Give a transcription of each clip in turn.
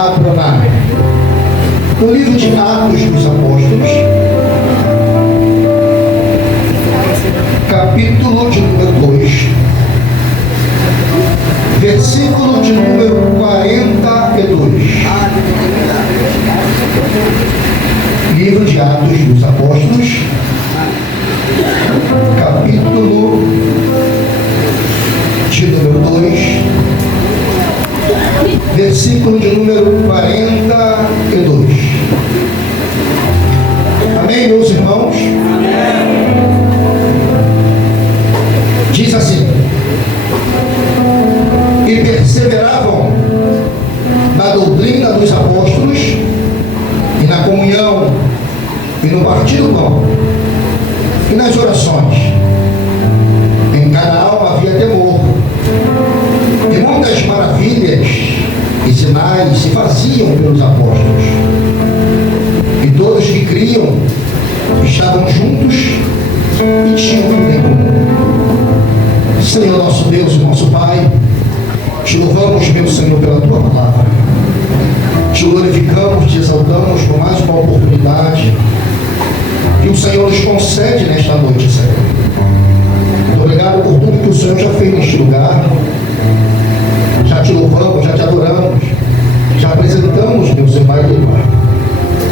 abra no livro de Atos dos Apóstolos, capítulo de número 2, versículo de número 42. Livro de Atos dos Apóstolos, capítulo de número 2, versículo de número 42. Amém, meus irmãos? Amém. Diz assim: e perseveravam na doutrina dos apóstolos, e na comunhão, e no partir do pão, e nas orações. Em cada alma havia temor, e muitas maravilhas e sinais se faziam pelos apóstolos. E todos que criam estavam juntos e tinham tudo em comum. Senhor nosso Deus e nosso Pai, te louvamos, meu Senhor, pela tua palavra. Te glorificamos, te exaltamos por mais uma oportunidade que o Senhor nos concede nesta noite, Senhor. Muito obrigado por tudo que o Senhor já fez neste lugar. Já te louvamos, já te adoramos, já apresentamos, meu Senhor, Pai e Pai.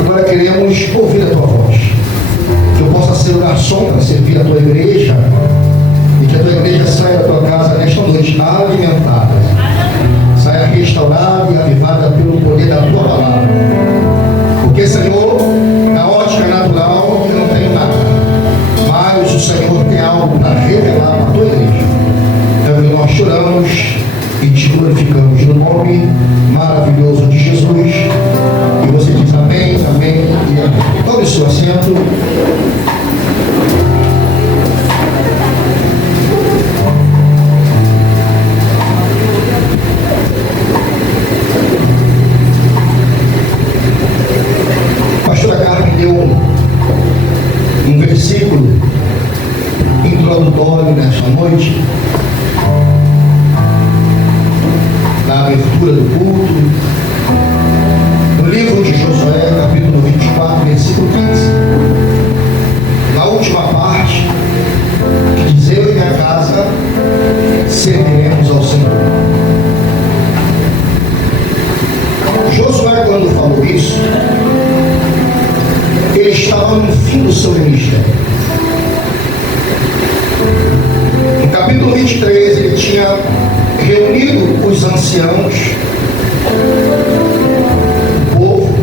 Agora queremos ouvir a tua voz, que eu possa ser o garçom para servir a tua igreja, e que a tua igreja saia da tua casa nesta noite alimentada, saia restaurada e avivada pelo poder da tua palavra. Porque, Senhor, na ótica natural eu não tenho nada, mas o Senhor tem algo para revelar para a tua igreja. Então nós choramos e te glorificamos no nome maravilhoso de Jesus. E você diz amém, amém e amém. Tome seu assento. A pastora Carmen deu um versículo introdutório nesta noite, na abertura do culto, no livro de Josué, capítulo 24, versículo 15, na última parte, que diz: eu e minha casa serviremos ao Senhor. Josué, quando falou isso, ele estava no fim do seu ministério. No capítulo 23, ele tinha reunido os anciãos, o povo,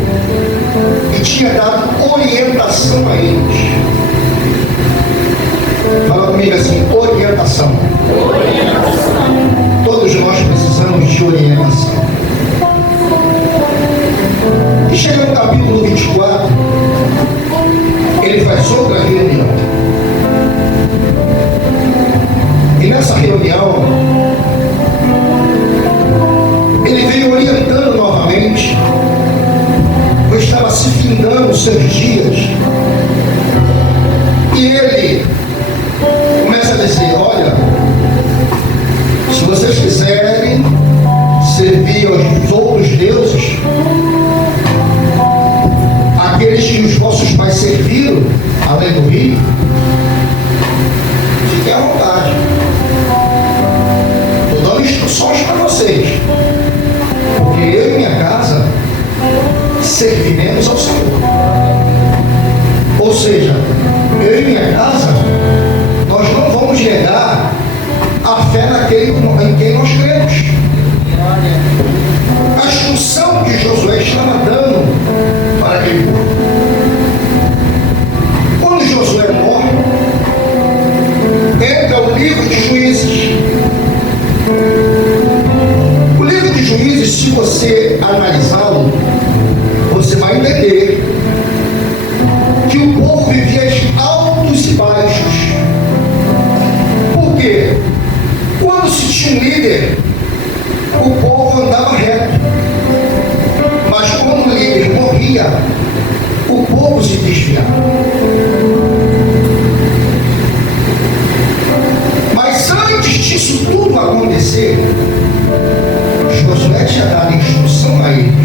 e tinha dado orientação a eles. Fala comigo assim: orientação. Todos nós precisamos de orientação. E chega no capítulo 24, ele faz outra reunião. E nessa reunião, ele veio orientando novamente, pois estava se findando os seus dias. E ele começa a dizer: olha, se vocês quiserem servir aos outros deuses, aqueles que os vossos pais serviram, além do rio, fiquem à vontade. Estou dando instruções para vocês, porque eu e minha casa serviremos ao Senhor. Ou seja, eu e minha casa, nós não vamos negar a fé naquele em quem nós cremos. A instrução que Josué estava dando para aquele povo. Quando Josué morre, entra o livro de Juízes. O livro de Juízes, se você analisá-lo, você vai entender que o povo vivia altos e baixos. Por quê? Quando se tinha um líder, o povo andava reto. Mas quando o líder morria, o povo se desviava. Mas antes disso tudo acontecer, Josué tinha dado instrução a eles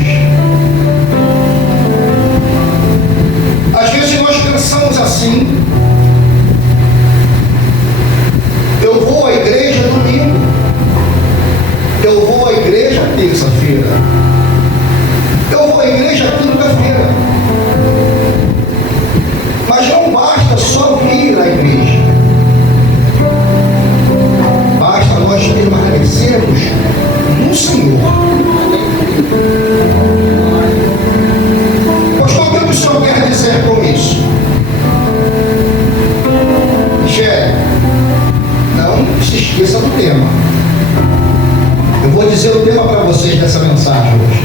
mensagem hoje.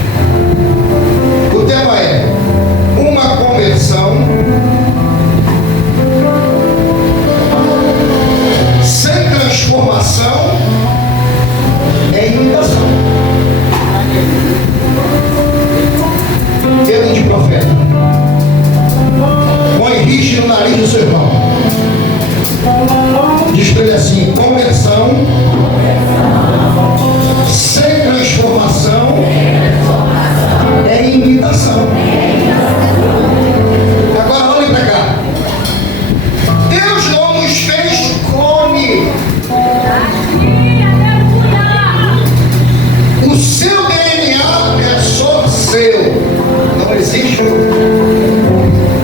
O tema é uma conversão sem transformação é imitação. Dedo de profeta. Põe riche no nariz do seu irmão. Diz para ele assim: conversão sem transformação é imitação. Agora olhem para cá. Deus não nos fez clone. O seu DNA é só seu. Não existe.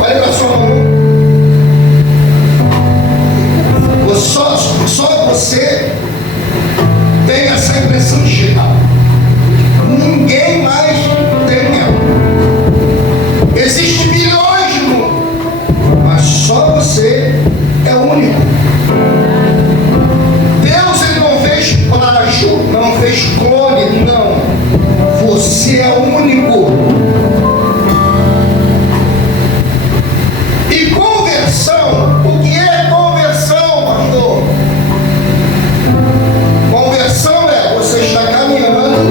Olha para a sua mão. Só você tem essa impressão digital. Ninguém mais tem ela. Existem milhões no mundo, mas só você é único. Deus ele não fez plágio, não fez clone, não. Você é único. E conversão, o que é conversão, pastor? Conversão é você está caminhando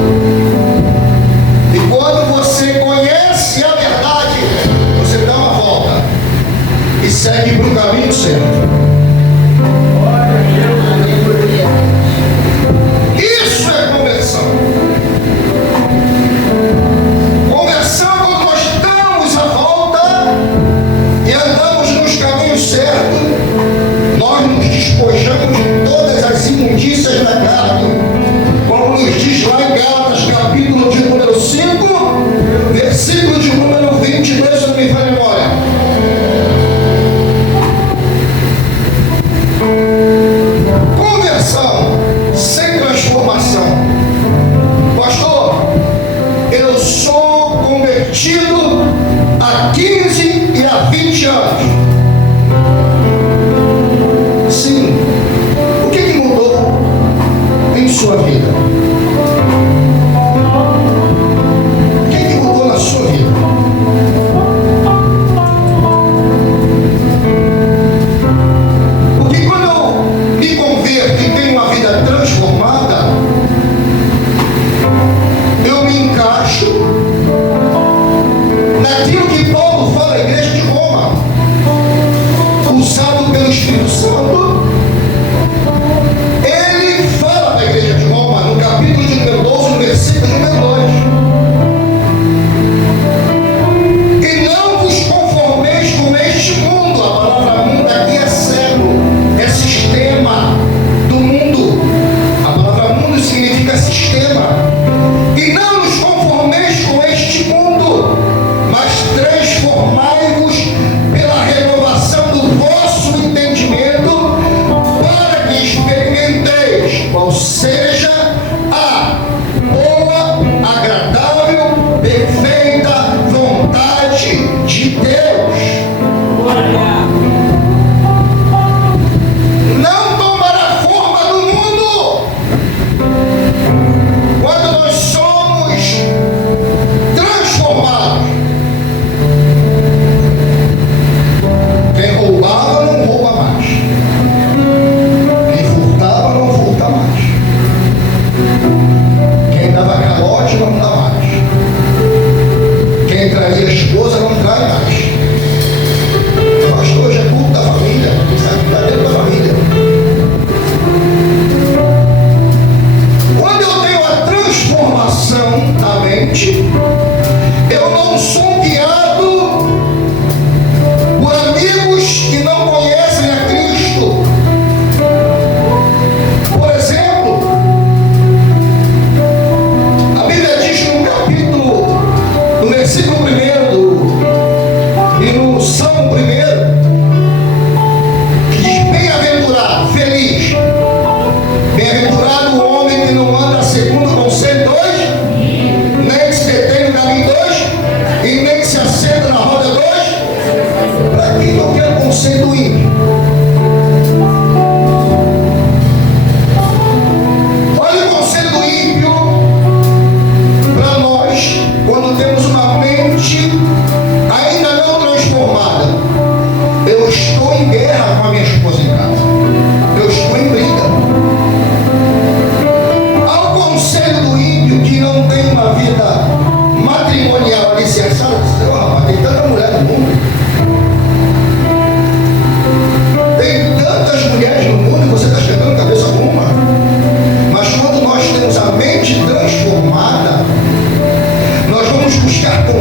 e quando você conhece a verdade, você dá uma volta e segue para o caminho certo. Isso é conversão. Conversão é quando nós damos a volta e andamos nos caminhos certos. Nós nos despojamos de todas as imundícias da carne, como nos diz lá em Gálatas, capítulo de número 5, versículo de número 22, se não me falha a memória. Conversão sem transformação. Pastor, eu sou convertido há 15 e há 20 anos. Sim. O que mudou em sua vida? O que mudou na sua vida? Porque quando eu me converto e tenho uma vida transformada, eu me encaixo naquilo que Paulo fala à igreja de Roma.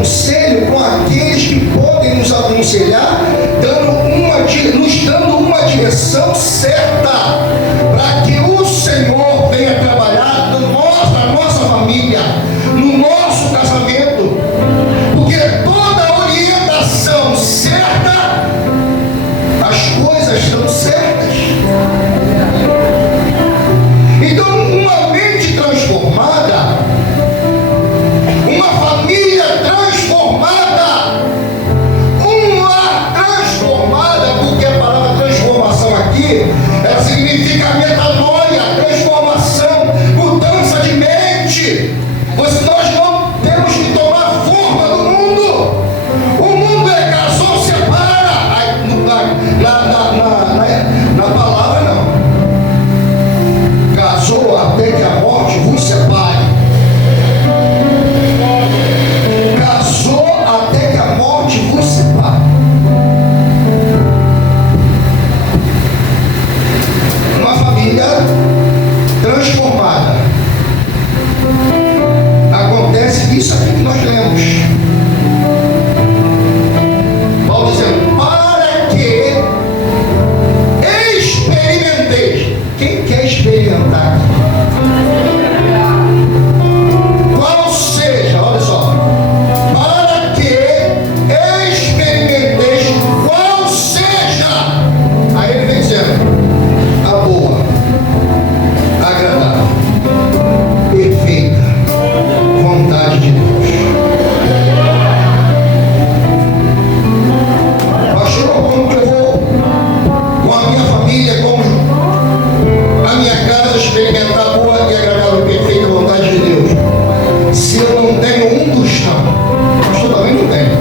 conselho com aqueles que podem nos aconselhar, nos dando uma direção certa, para que o Senhor venha trabalhar na nossa família, no nosso casamento, porque toda orientação certa, as coisas estão certas. Então, uma mente transformada, uma família transformada, um lar transformada, porque a palavra transformação aqui, ela significa metanoia, transformação, mudança de mente. Nós não temos que tomar forma do mundo. O mundo é casou, separa. Na palavra não. Casou até que a morte vos separe. Casou até que a morte vos separe. Uma família transformada. Acontece isso aqui que nós lemos. Paulo dizendo, para que experimenteis. Quem quer experimentar? Qual seja, olha só, para que experimenteis qual seja. Aí ele vem dizendo, a boa, agradável, perfeita vontade de Deus. Pastor, como que eu vou com a minha família, com a minha casa, experimentar a boa e agradável e perfeita vontade de Deus, se eu não tenho um tostão? Pastor, também não tenho.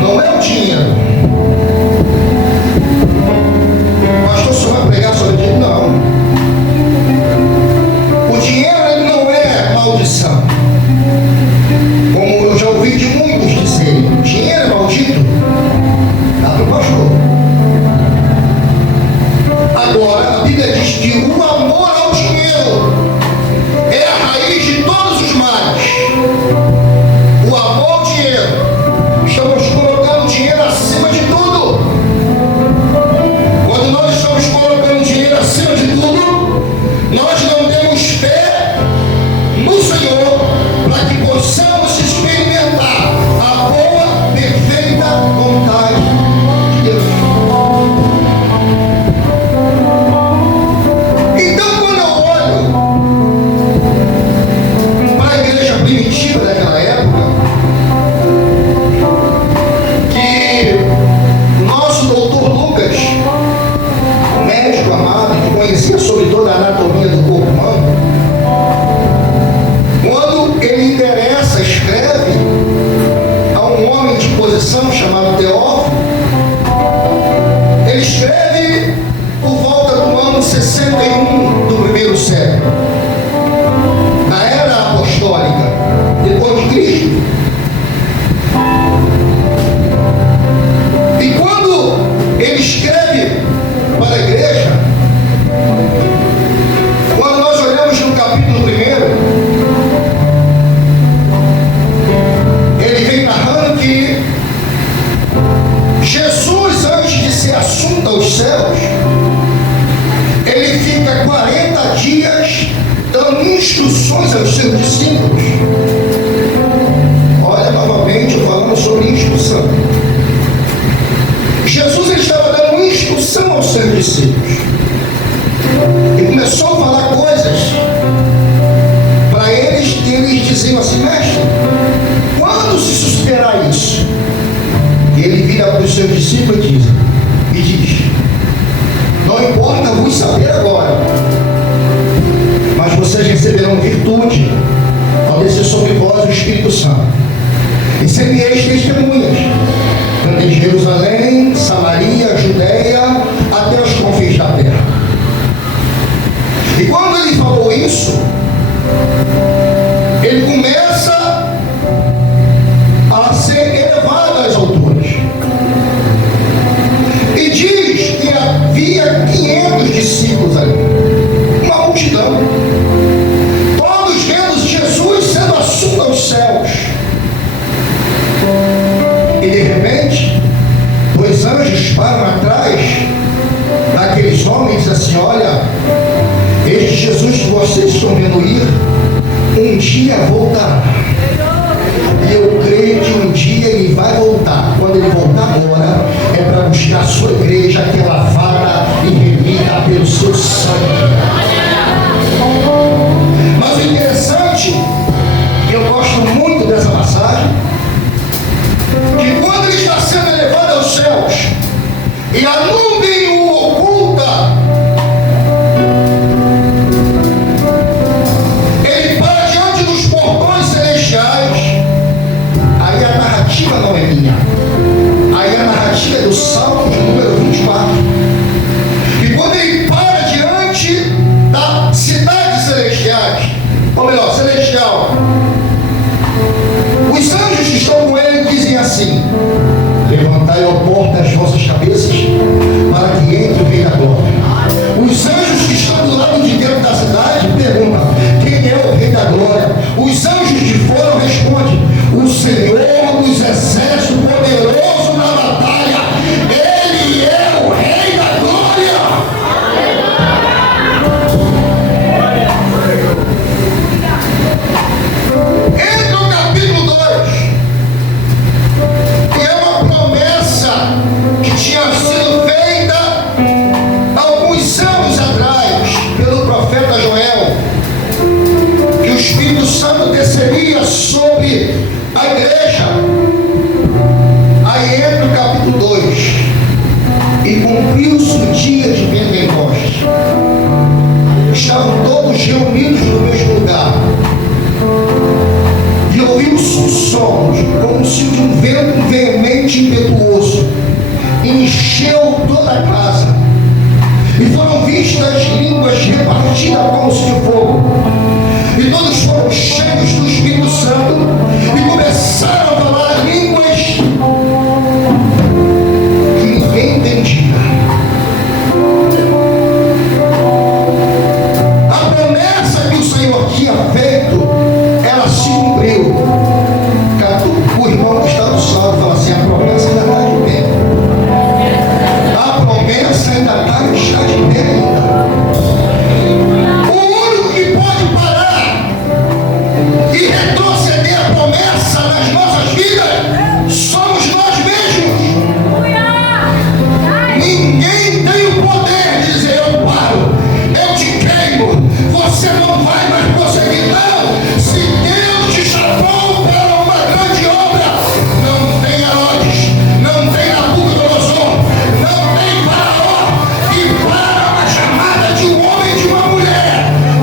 Não é o dinheiro. Pastor, só vai pregar sobre dinheiro? Não. O dinheiro, ele não é maldição. Como eu já ouvi de muitos dizerem, dinheiro é maldito. Dá para o pastor. Agora, a Bíblia diz que o amor ao dinheiro é a raiz de todos os males. O amor ao dinheiro. Estamos colocando o dinheiro acima de tudo. Quando nós estamos colocando dinheiro acima de tudo, nós não temos fé no Senhor para que possamos experimentar a boa, perfeita vontade de Deus. Então, quando eu olho para a igreja primitiva daquela época, que o nosso doutor Lucas, médico amado, que conhecia sobre toda a anatomia do corpo humano, quando ele escreve a um homem de posição chamado Teófilo, ele escreve por volta do ano 61 do primeiro século, na era apostólica, depois de Cristo. E quando ele escreve para a igreja, quando nós olhamos no capítulo 1, ele vem narrando que Jesus, antes de ser assunto aos céus, ele fica 40 dias dando instruções aos seus discípulos. Olha, novamente eu falando sobre instrução. Jesus, ele estava dando instrução aos seus discípulos. E começou a falar coisas para eles, que eles diziam assim: mestre, quando se sucederá isso? E ele vira para os seus discípulos e diz: não importa vos saber agora, mas vocês receberão virtude ao descer sobre vós o Espírito Santo, e sereis testemunhas, tanto em Jerusalém, Samaria, Judeia, até os confins da terra. E quando ele falou isso, ele começa a ser elevado às alturas. E diz que havia 500 discípulos ali, uma multidão. Jesus que vocês estão vendo ir, um dia voltará. E eu creio que um dia ele vai voltar. Quando ele voltar agora, é para buscar a sua igreja, que é lavada e remida pelo seu sangue. Mas o interessante, eu gosto muito dessa passagem, que quando ele está sendo elevado aos céus e a nuvem o oculta, ele para diante dos portões celestiais. Aí a narrativa não é minha, aí a narrativa é do Salmo de número 24. E quando ele para diante das cidades celestiais, ou melhor, celestial, os anjos que estão com ele dizem assim: levantai, ó porta, as vossas cabeças, para que entre o Rei da Glória. Os anjos que estão do lado de dentro da cidade perguntam: quem é o Rei da Glória? Os anjos de fora respondem: o Senhor dos exércitos, poderoso na batalha. Ele é o Rei da Glória. Entra o capítulo 2, que é uma promessa que tinha sido feita alguns anos atrás pelo profeta Joel, que o Espírito Santo desceria sobre a igreja. Aí entra o capítulo 2, e cumpriu-se o dia de Pentecostes. Estavam todos reunidos no mesmo lugar, e ouviu-se um som como se de um vento veemente e impetuoso encheu toda a casa, e foram vistas línguas repartidas como se de fogo, e todos foram cheios do Espírito Santo e começaram a falar línguas que ninguém entendia. A promessa que o Senhor tinha feito, ela se cumpriu. O irmão que está do salvo fala assim: a promessa ainda está de pé. A promessa ainda está de pé ainda. O único que pode parar e retroceder a promessa nas nossas vidas somos nós mesmos. Ninguém tem o poder de dizer: eu paro, eu te queimo, você não vai mais prosseguir. Não! Se Deus te chamou para uma grande obra, não tem Herodes, não tem Nabucodonosor, não tem Faraó que para uma chamada de um homem e de uma mulher,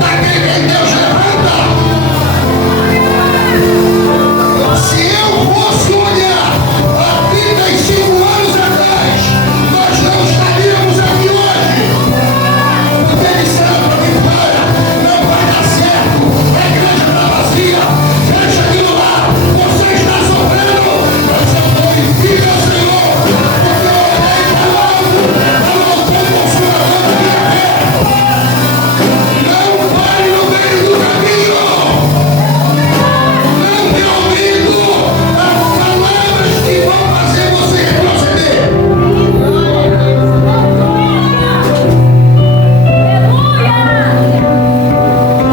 daquele que Deus levanta. Se eu fosse olhar há 35 anos atrás, nós não estaríamos aqui hoje. Porque disseram para mim: para, não vai dar certo, a igreja está vazia, deixa aquilo lá, você está sofrendo. Mas eu glorifico ao Senhor, porque eu olhei para o alto, eu não estou consumador da minha fé. Não pare no meio do caminho. Não dê ouvido às palavras que vão fazer você retroceder.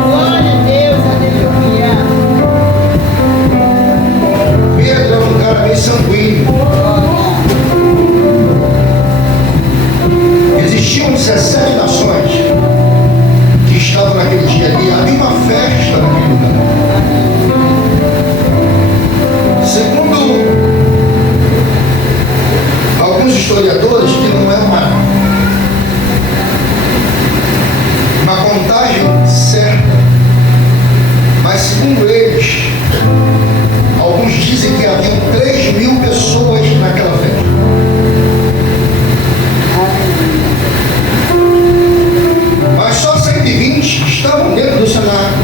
Glória a Deus, aleluia. Pedro é um cara meio sanguíneo. Existiam 17 nações que estavam naquele dia ali. Havia uma festa naquele lugar. Segundo alguns historiadores, que não é uma contagem certa, mas segundo eles, alguns dizem que haviam 3.000 pessoas naquela festa. Mas só 120 estavam dentro do cenário,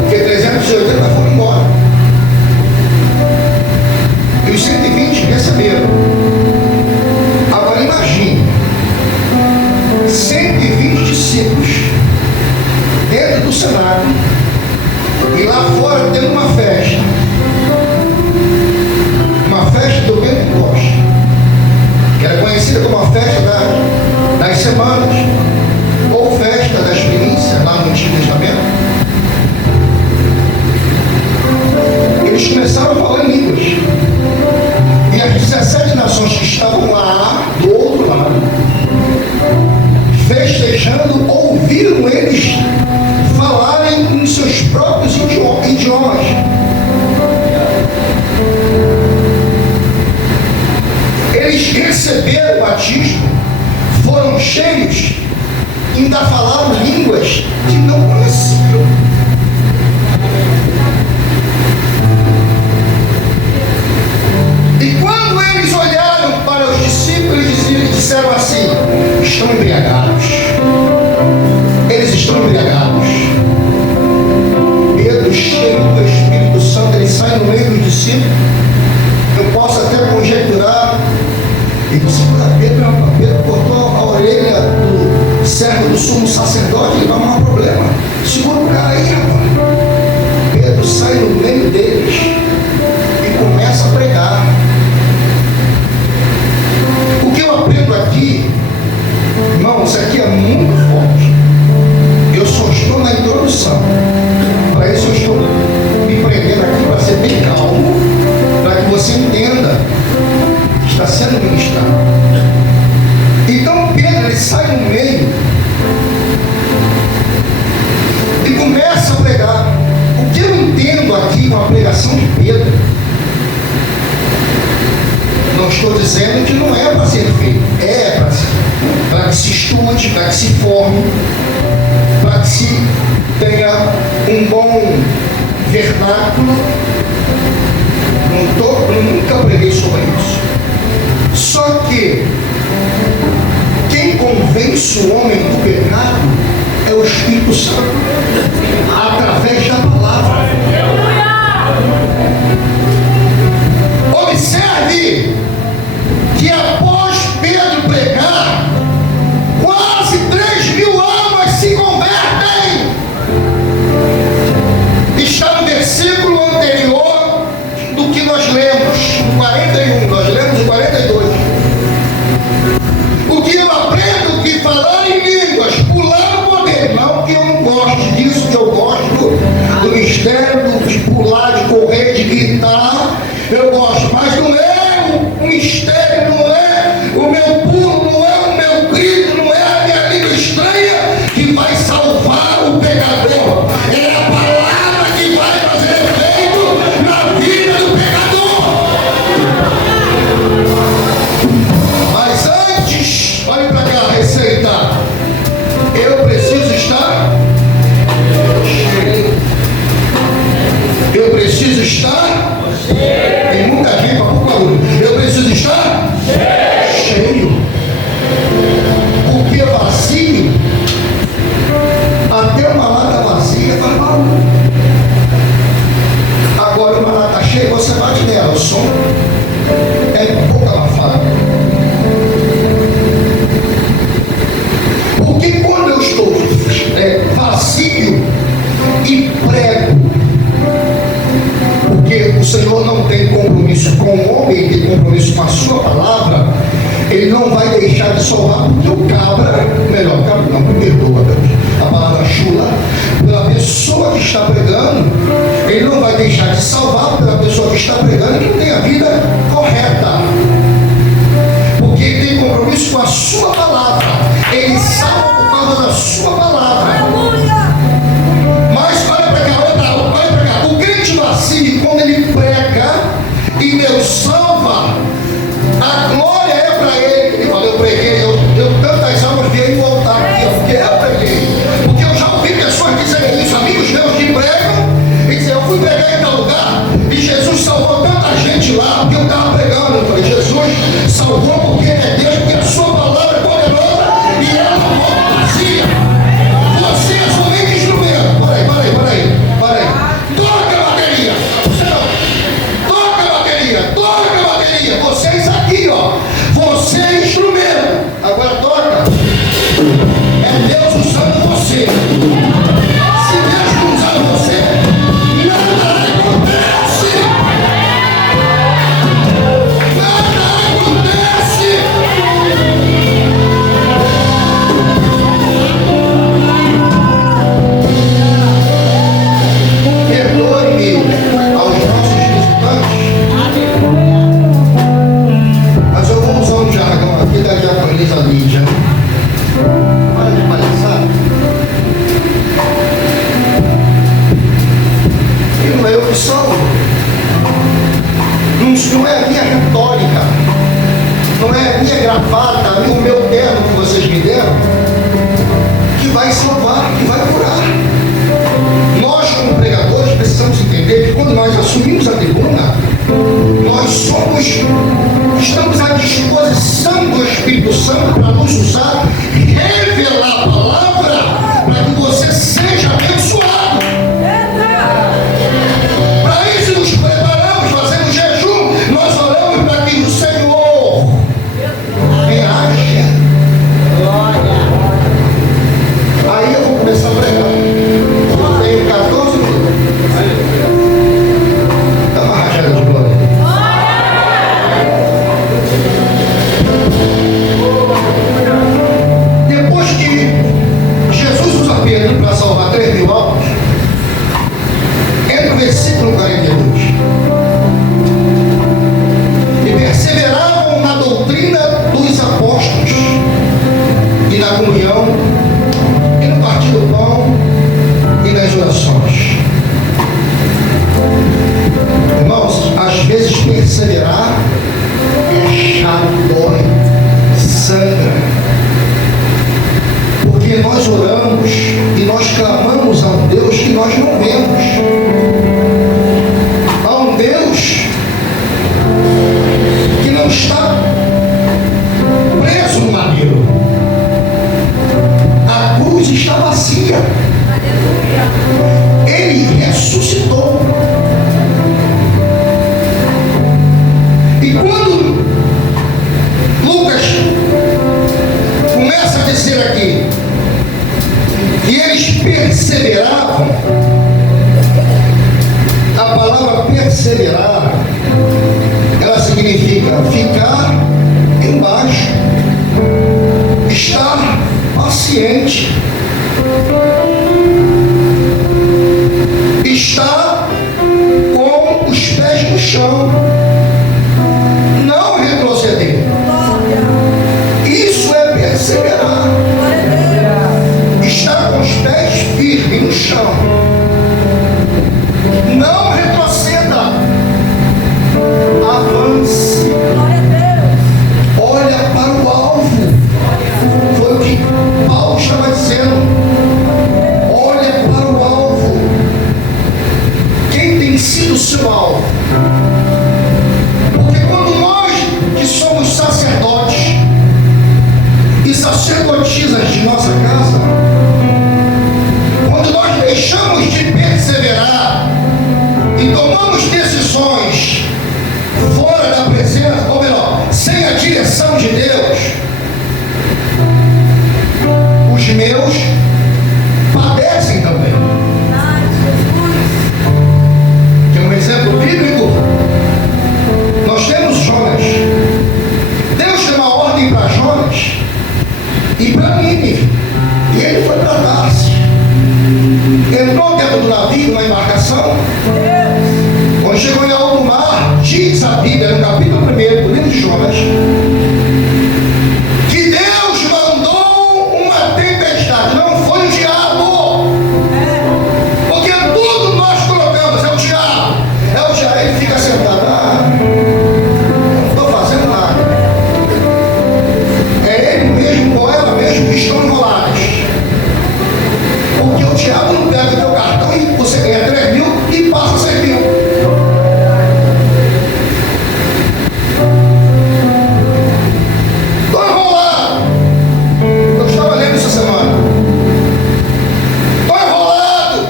porque 380 foram embora. E os 120 receberam. Agora imagine 120 discípulos dentro do cenário e lá fora tendo uma festa. Uma festa do Pentecostes, que era conhecida como a festa das semanas, ou festa das primícias lá no línguas que não conheciam. E quando eles olharam para os discípulos, eles disseram assim: estão embriagados. Eles estão embriagados. Pedro, cheio do Espírito Santo, ele sai no meio dos discípulos. Eu posso até conjecturar. Ele disse: Pedro cortou a orelha do servo do sumo sacerdote, ele vai arrumar um problema. Segura o cara aí, rapaz. Pedro sai no meio deles e começa a pregar. O que eu aprendo aqui, irmão, isso aqui é muito forte. Eu só estou na introdução. Para isso eu estou me prendendo aqui para ser bem calmo, para que você entenda que está sendo ministrado. Então Pedro, ele sai no meio e começa a pregar. O que eu entendo aqui com a pregação de Pedro, não estou dizendo que não é para ser feito, é para que se estude, para que se forme, para que se tenha um bom vernáculo. Eu nunca preguei sobre isso. Só que quem convence o homem do pecado é o Espírito Santo, através da palavra. Observe que após Pedro pregar, quase 3.000 almas se convertem. Está no versículo anterior do que nós lemos, o 41, nós lemos o 42. O que eu aprendo que falar em línguas, pular o poder, não que eu não goste disso, que eu gosto do mistério, de pular, de correr, de gritar, eu gosto, mas não é o mistério, não é o meu pulo, não é o meu grito, não é a minha língua estranha que vai salvar o pecador, é a palavra que vai fazer efeito na vida do pecador. Mas antes, olhe para cá, receita, eu preciso estar cheio. Eu preciso estar tem muita gente para pouco barulho. Eu preciso estar cheio. Porque vazio, até uma lata vazia faz barulho. Agora uma lata cheia, você bate nela, o som é um pouco abafado. Porque quando eu estou vazio e prego, porque o Senhor não tem compromisso com o homem, ele tem compromisso com a sua palavra, ele não vai deixar de salvar, porque o cabra, melhor, cabra não, me perdoa, a palavra chula, pela pessoa que está pregando, ele não vai deixar de salvar pela pessoa que está pregando que tem a vida correta, porque ele tem compromisso com a sua palavra, ele salva por causa da sua palavra. Mas olha para cá, olha para cá, o crente vazio, quando ele prega e Deus salva, a glória é para ele. Ele fala: eu preguei, eu tantas almas vi voltar aqui, porque eu preguei. Porque eu já ouvi pessoas dizerem isso, amigos meus que pregam, e dizem: eu fui pregar em tal lugar e Jesus salvou tanta gente lá, porque eu estava pregando. Eu falei: Jesus salvou porque é Deus, porque a sua palavra é poderosa e ela não volta vazia. levantar e vai curar. Nós, como pregadores, precisamos entender que quando nós assumimos a tribuna, nós estamos à disposição do Espírito Santo para nos usar, revelar a palavra para que você seja abençoado. Para isso nos preparamos, fazemos jejum, nós oramos para que o Senhor reaja. Aí eu vou começar a pregar. Eu tenho 14 minutos. Dá uma rajada de glória. Depois que Jesus usa Pedro para salvar 3.000 almas, entra o versículo 42. E perseveravam na doutrina dos apóstolos e na comunhão e no partir do pão e nas orações. Irmãos, às vezes perseverar é chato, dói, sangra. Porque nós oramos e nós clamamos a um Deus que nós não vemos. A um Deus que não está preso no madeiro. A cruz está vazia. Ele ressuscitou. E quando Lucas começa a dizer aqui que eles perseveravam, a palavra perseverar, ela significa ficar embaixo, estar paciente, estar com os pés no chão, não retroceder. Isso é perseverar. Estar com os pés firmes no chão. Não retroceda. Avance. Olha para o alvo. Foi o que Paulo estava dizendo. Olha para o alvo. Quem tem sido o seu alvo? Porque quando nós que somos sacerdotes e sacerdotisas de nossa casa, quando nós deixamos de perseverar e tomamos decisões fora da presença, ou melhor, sem a direção de Deus, os meus padecem também. Tem um exemplo bíblico. Nós temos Jonas. Deus deu uma ordem para Jonas e para Nínive. E ele foi para Tarsis. Entrou dentro do navio, na embarcação. Quando chegou em alto mar, diz a Bíblia, no capítulo 1 do livro de Jonas, que Deus mandou uma tempestade. Não foi o diabo. Porque tudo nós colocamos, é o diabo. É o diabo. Ele fica sentado. Não estou fazendo nada. É ele mesmo ou ela mesmo que estão enroladas. Porque o diabo não pega o teu cartão e você ganha 3.000 e passa 6.000. Estou enrolado. Eu estava lendo essa semana. Estou enrolado.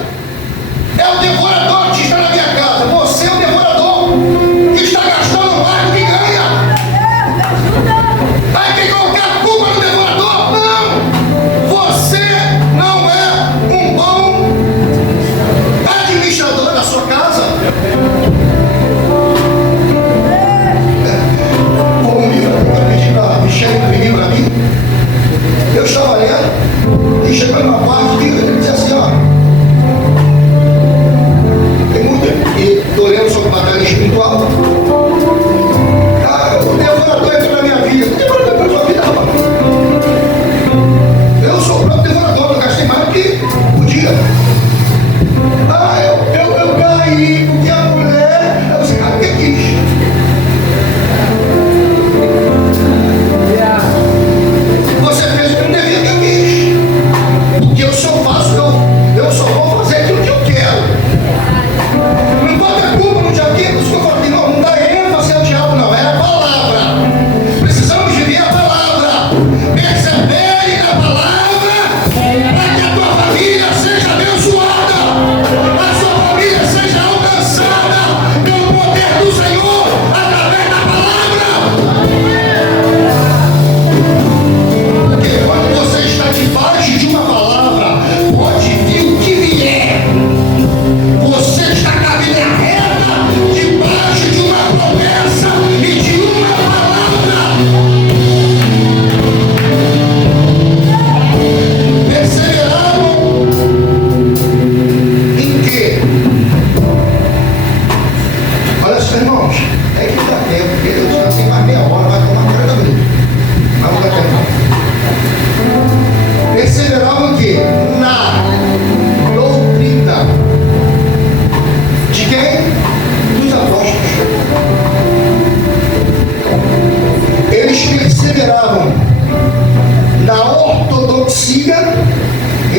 É o devorador que está na minha casa. Você é o devorador que está gastando mais do que ganha. Aí tem que colocar a culpa no devorador? Não! Você não é um bom administrador da sua casa. Como Michele pediu para mim, eu estava lendo e chegando numa parte que ele dizia assim, ó, tem muita, e estou lendo sobre batalha espiritual. Cara, o devorador entrou na minha vida. O devorador entrou na sua vida, rapaz. Eu sou o próprio devorador, eu gastei mais do que podia. Eu caí porque a mulher, eu sei, o que quis? Você fez o que não devia que eu quis. Porque eu só faço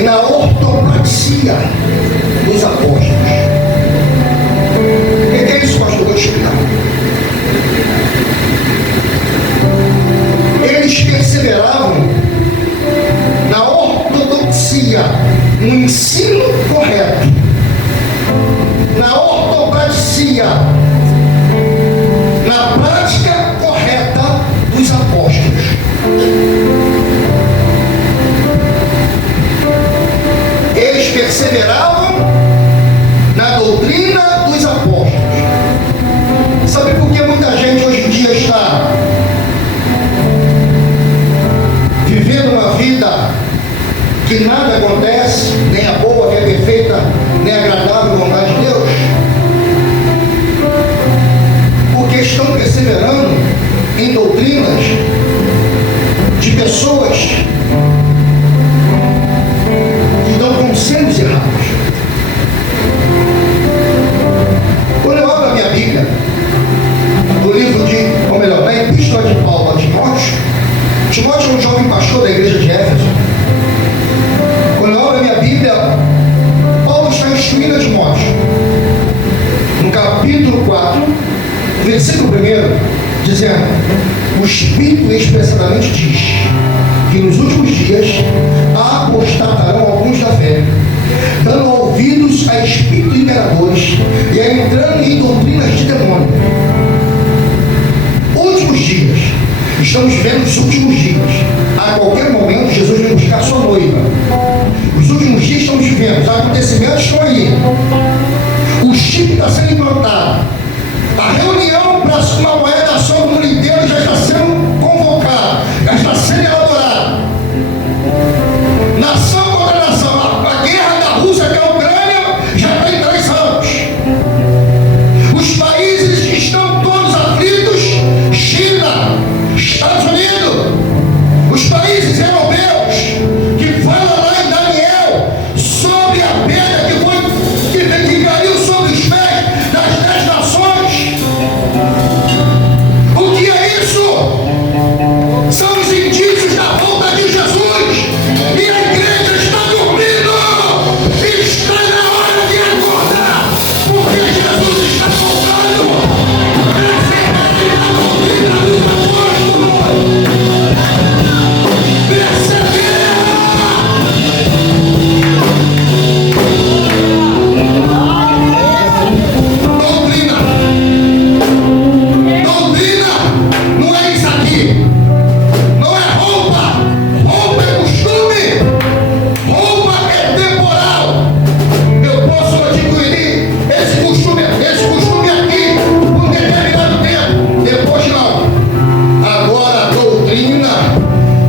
na ortopraxia dos apóstolos. O que é isso, pastor? Vou te explicar. Eles perseveravam na ortodoxia, no ensino correto, na ortopraxia, na prática correta dos apóstolos. Eles perseveravam na doutrina dos apóstolos. Sabe por que muita gente hoje em dia está vivendo uma vida que nada acontece, nem a boa, nem a perfeita, nem a agradável vontade de Deus? Porque estão perseverando em doutrinas de pessoas que dão conselhos errados. Quando eu abro a minha Bíblia, no livro de, ou melhor, na Epístola de Paulo a Timóteo, Timóteo é um jovem pastor da igreja de Éfeso. Quando eu abro a minha Bíblia, Paulo está instruindo a Timóteo. No capítulo 4, versículo 1, dizendo: o Espírito expressadamente diz que nos últimos dias apostatarão alguns da fé, dando ouvidos a espíritos enganadores e a entrando em doutrinas de demônio. Últimos dias. Estamos vivendo os últimos dias. A qualquer momento Jesus vai buscar sua noiva. Os últimos dias estamos vivendo. Os acontecimentos estão aí. O chip está sendo implantado. A reunião para uma moeda só do mundo inteiro já está sendo convocada, já está sendo elaborada. Nação contra nação. A guerra da Rússia com a Ucrânia já está em 3 anos. Os países que estão todos aflitos, China, Estados Unidos, os países europeus, que falam lá em Daniel sobre a pedra que caiu sobre os pés das 10 nações. O que é isso? São os indícios da volta de Jesus. E a igreja está dormindo. Está na hora de acordar, porque Jesus está voltando. Essa é a doutrina dos apóstolos. Persevera. Doutrina não é isso aqui. Não é roupa. Roupa é costume. Roupa é temporal. Eu posso adquirir esse costume aqui por um determinado tempo. Depois não. Agora a doutrina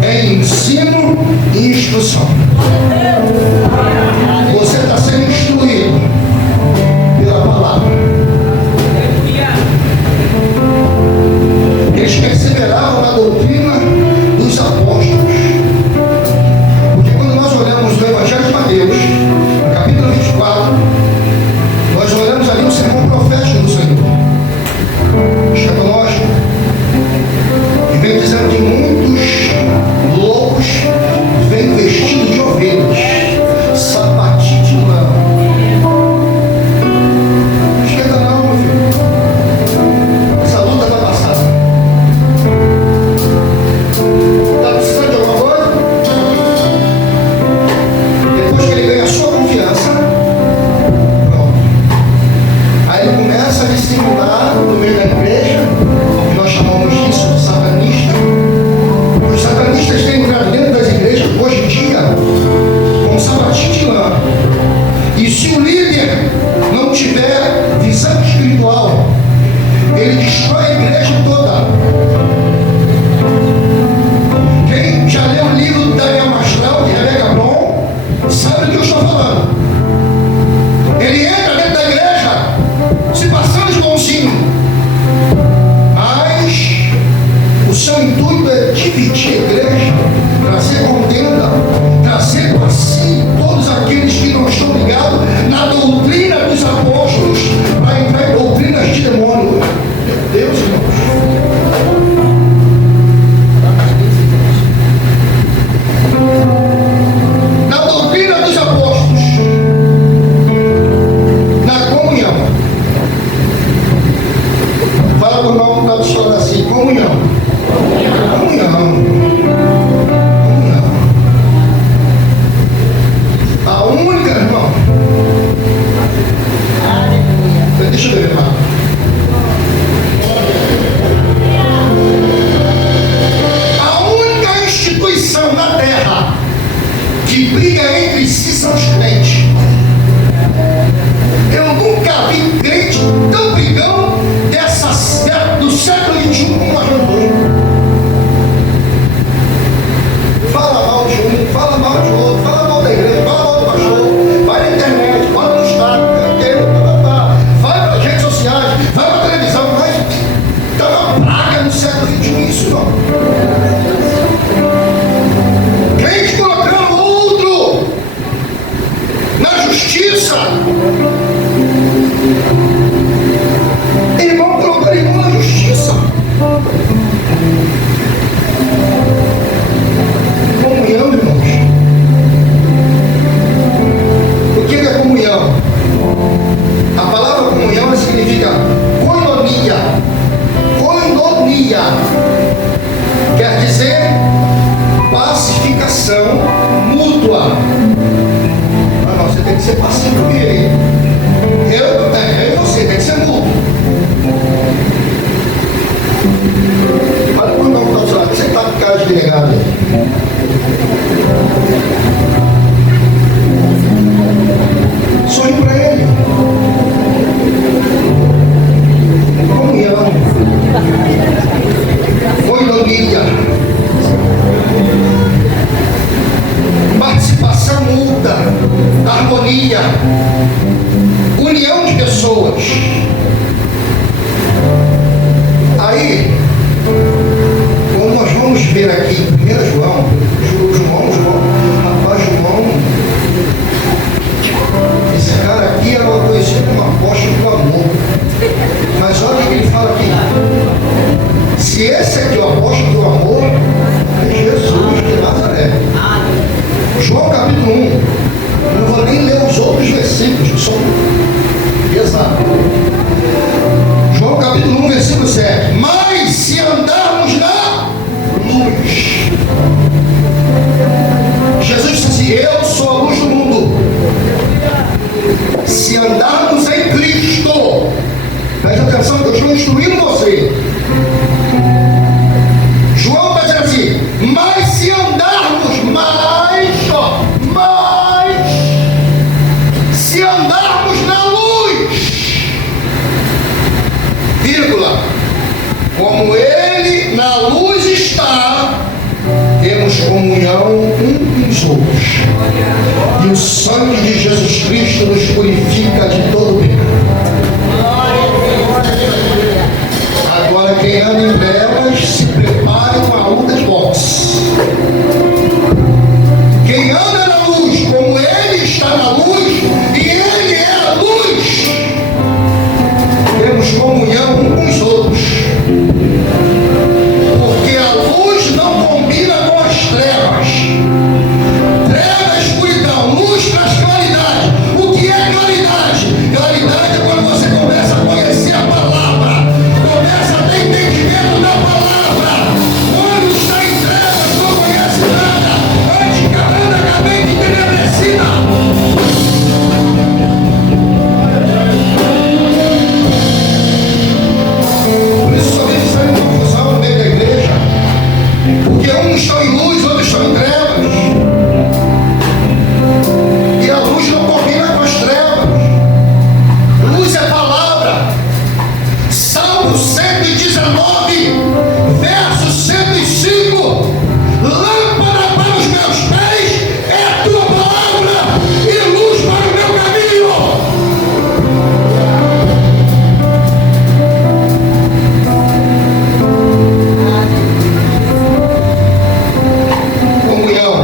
é ensino e instrução. Você está sendo instruído pela palavra. Eles perseveravam na doutrina dos apóstolos. Porque quando nós olhamos no Evangelho de Mateus, no capítulo 24, nós olhamos ali o sermão profético do Senhor, escatológico, e vem dizendo que muitos loucos vêm vestidos de ovelhas, sapatinho de lã. Esquenta não, meu filho. Essa luta está passada. Está precisando de alguma coisa? Depois que ele ganha a sua confiança, pronto. Aí ele começa a dissimular no meio da igreja, que nós chamamos disso de satanista. Os satanistas têm entrado dentro das igrejas hoje em dia com sapatinho de lã. E se o líder não tiver visão espiritual, ele destrói a igreja toda. Quem já leu o livro do Daniel Mastral de Rebecca Bron sabe do que eu estou falando. Ele entra dentro da igreja se passando de bonzinho, mas o seu intuito é dividir a igreja, trazer contenda, trazer para si todos aqueles que não estão ligados na doutrina dos apóstolos, para entrar em doutrinas de demônio. Meu Deus, irmãos. Na doutrina dos justiça. Irmão colocar irmão na justiça. Comunhão, irmãos. O que é comunhão? A palavra comunhão significa koinonia. Koinonia quer dizer pacificação mútua. Mas você tem que ser passivo comigo. Eu e você tem que ser mútuo. Olha como está o seu lado. Você está com cara de delegado aí. Sorri para ele. Comunhão. Koinonia. Participação mútua. Harmonia. União de pessoas. Aí, como nós vamos ver aqui em 1 João, rapaz, João, esse cara aqui era conhecido como apóstolo do amor. Mas olha o que ele fala aqui. Se esse aqui é o apóstolo do amor, é Jesus de Nazaré. João capítulo 1. Eu não vou nem ler os outros versículos, que são pesados. João capítulo 1, versículo 7. Mas se andarmos na luz. Jesus disse assim: eu sou a luz do mundo. Se andarmos em Cristo, preste atenção que eu estou instruindo você. João está dizendo assim: mas se andarmos se andarmos na luz, vírgula, como Ele na luz está, temos comunhão uns com os outros, e o sangue de Jesus Cristo nos purifica de todo pecado. Agora quem anda em trevas, se prepare com a luta de boxe. Quem anda na luz, como Ele está na luz, e Ele é a luz, temos comunhão uns com os outros. Porque a luz não combina com as trevas. Trevas é escuridão, luz traz claridade. O que é claridade? Claridade é quando você começa a conhecer a palavra, começa a ter entendimento da palavra. Quando está em trevas, não conhece nada. Anda a mente entenebrecida. Por isso somente está em confusão no meio da igreja. Porque uns estão em luz, outros estão em trevas. E a luz não combina com as trevas. Luz é palavra. Salmo 119, verso 105. Lâmpada para os meus pés é a tua palavra e luz para o meu caminho. Comunhão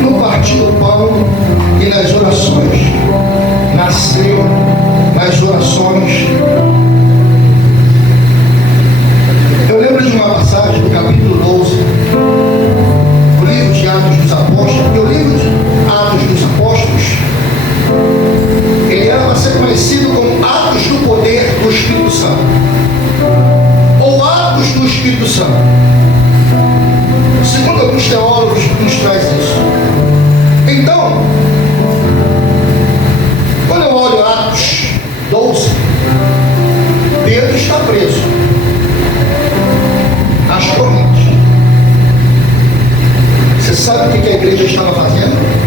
no partir do pão e nas orações, na ceia, nas orações. Eu lembro de uma passagem do capítulo 12 do livro de Atos dos Apóstolos, porque o livro de Atos dos Apóstolos ele era para ser conhecido como Atos do Poder do Espírito Santo, ou Atos do Espírito Santo. Segundo alguns teólogos nos traz isso. Então, quando eu olho Atos 12, Pedro está preso às correntes. Você sabe o que a igreja estava fazendo?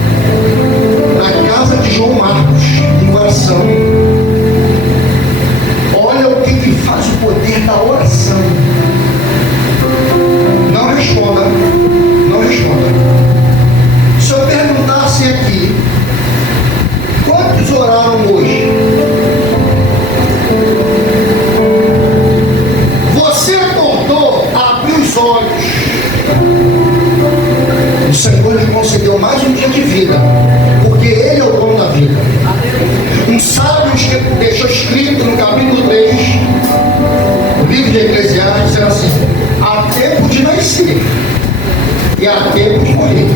há tempo de morrer.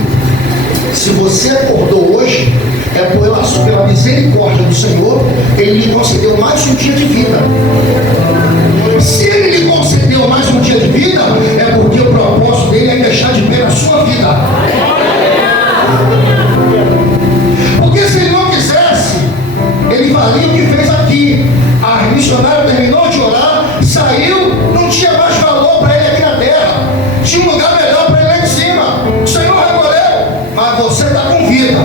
Se você acordou hoje, é pela misericórdia do Senhor, Ele lhe concedeu mais um dia de vida. Se Ele lhe concedeu mais um dia de vida, é porque o propósito dele é deixar de pé a sua vida. Porque se Ele não quisesse, Ele faria o que fez aqui. A missionária terminou de orar, saiu, não tinha mais valor para ele aqui na terra. Tinha um lugar melhor para ele lá em cima. O Senhor recolheu, mas você está com vida,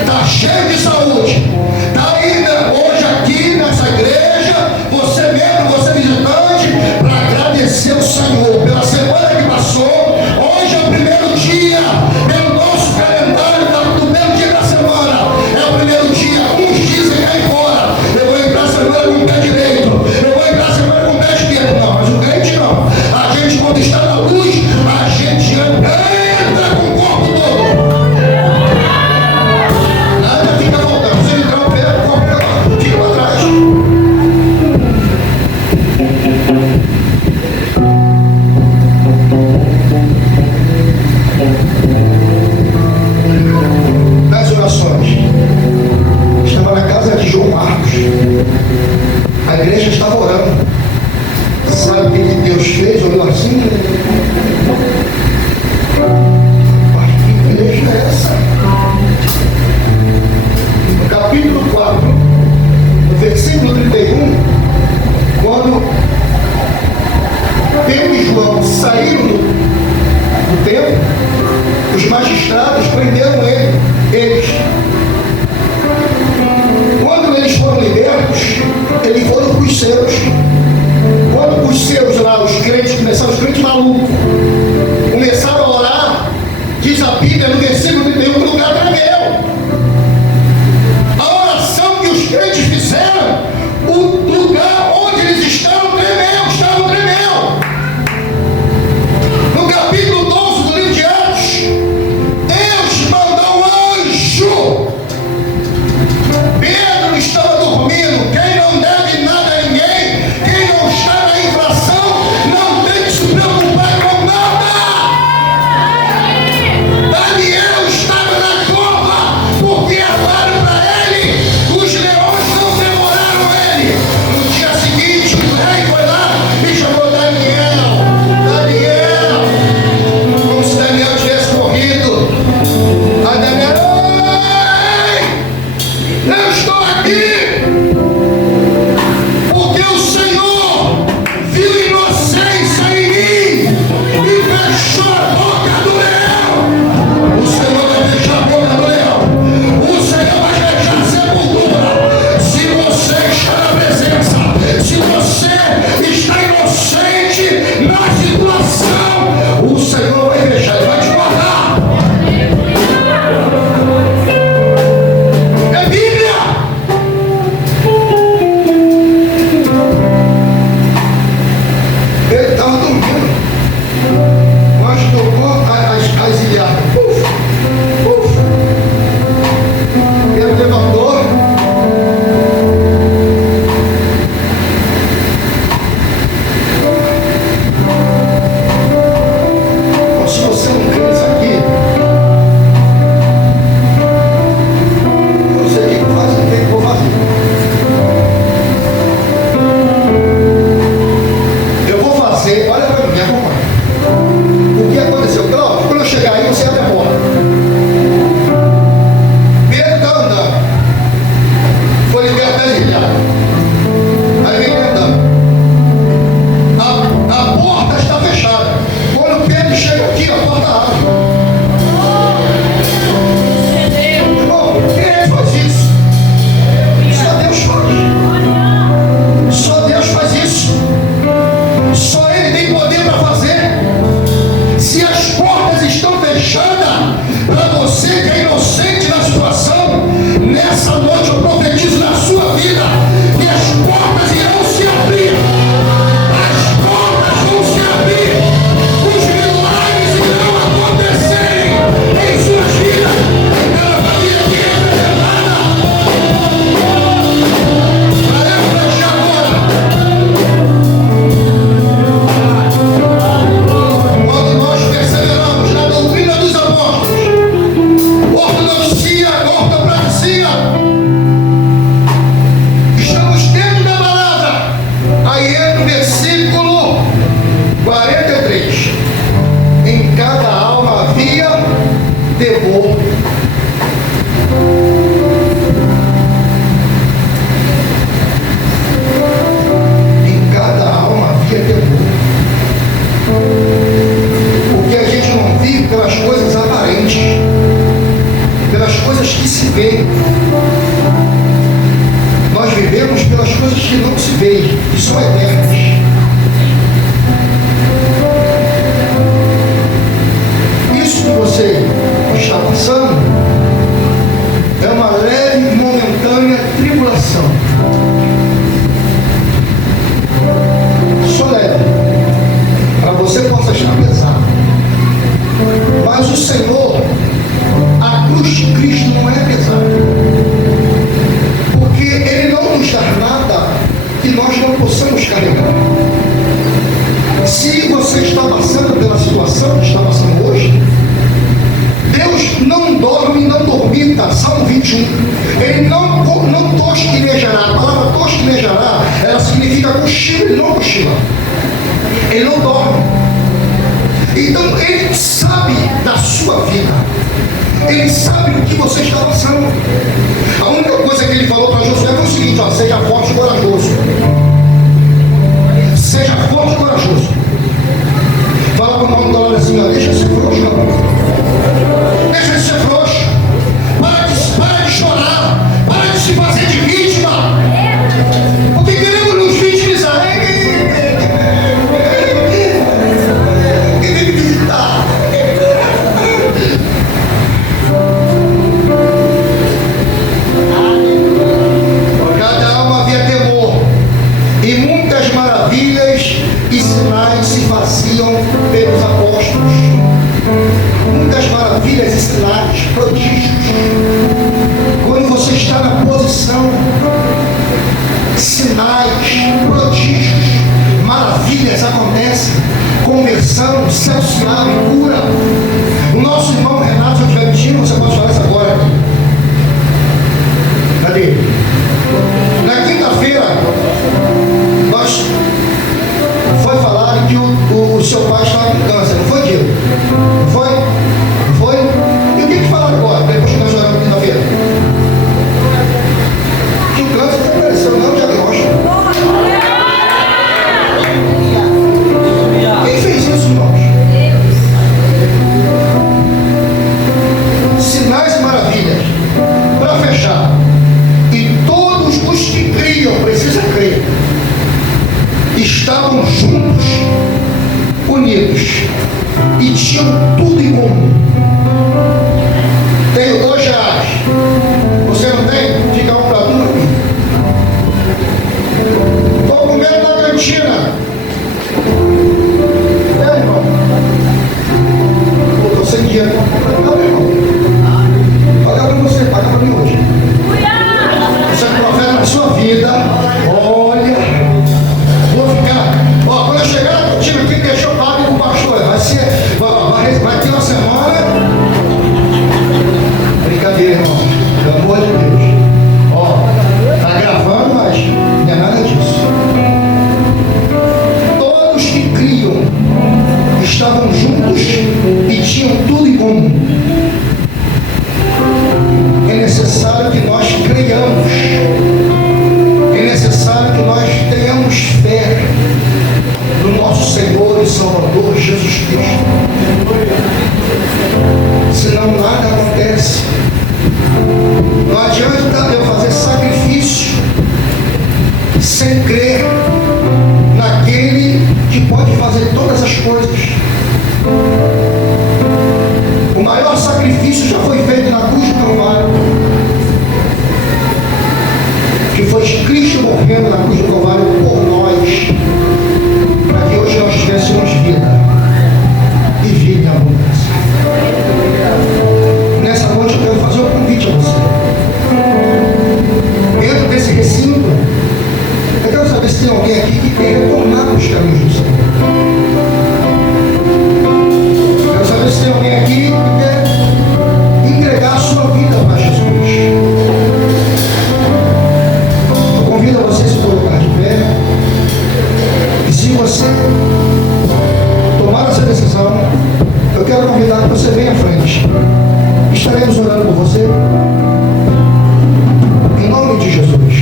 está cheio de saúde, está ainda hoje aqui nessa igreja, Nós vivemos pelas coisas que não se veem, que são eternas. Isso que você está passando é uma leve e momentânea tribulação. Só leve, para você possa estar pesado. Mas o Senhor, a cruz de Cristo não é pesada, porque Ele não nos dá nada que nós não possamos carregar. Se você está passando pela situação que está passando hoje, Deus não dorme e não dormita. Salmo 21. Ele não tosquinejará. A palavra tosquinejará, ela significa cochilo, ele não cochila. Ele não dorme. Então Ele sabe da sua vida. Ele sabe do que você está passando. A única coisa que Ele falou para Josué foi o seguinte: ó, seja forte e corajoso. Seja forte e corajoso. Fala para o irmão do lado assim, ó, deixa de ser frouxo, não. Deixa de ser frouxo. Para de chorar. Para de se fazer de vítima. Porque queremos nos vitimizar. Quem vem me visitar? Por cada alma havia temor, e muitas maravilhas e sinais se faziam pelos apóstolos. Muitas maravilhas e sinais, prodígios. Quando você está na posição, sinais, prodígios, maravilhas acontecem. Conversão, céu se abre, cura. O nosso irmão Renato, se eu estiver mentindo, você pode falar isso agora aqui. Cadê? Na quinta-feira, foi falar que o seu pai estava com câncer, não foi, Diego? Não foi? Não foi? E o que falaram agora, depois que nós oramos na quinta-feira? Que o câncer não apareceu, não, o diagnóstico. Quem fez isso, irmãos? Sinais e maravilhas. Para fechar, e todos os que criam, precisa crer, estavam juntos, unidos, e tinham tudo em comum. Tenho 2 reais. Você não tem? Diga um para um. Estou comendo na cantina. Irmão? Estou sem dinheiro. Não, irmão. Paga para você, paga para mim hoje. Você é profeta na sua vida. Olha. Vou ficar, ó, quando eu chegar na cantina aqui, deixa eu pagar com o pastor. Vai ter uma semana. Brincadeira, irmão. Pelo amor de Deus. Ó, tá gravando, mas não é nada disso. Todos que criam estavam juntos e tinham tudo em comum. É necessário que nós creiamos. É necessário que nós tenhamos fé no nosso Senhor e Salvador Jesus Cristo. Senão nada acontece. Não adianta eu fazer sacrifício sem crer naquele que pode fazer todas as coisas. O maior sacrifício já foi feito na cruz do Calvário, que foi Cristo morrendo na cruz do Calvário por nós, para que hoje nós tivéssemos vida e vida em abundância. Nessa noite eu quero fazer um convite a você. Dentro desse recinto, eu quero saber se tem alguém aqui que quer retornar os caminhos do Senhor. Eu quero saber se tem alguém aqui que quer entregar a sua vida para Jesus. Convido a você a se colocar de pé. E se você tomar essa decisão, eu quero convidar que você venha à frente. Estaremos orando por você. Em nome de Jesus.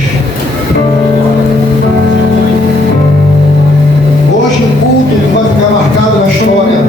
Hoje um culto que vai ficar marcado na história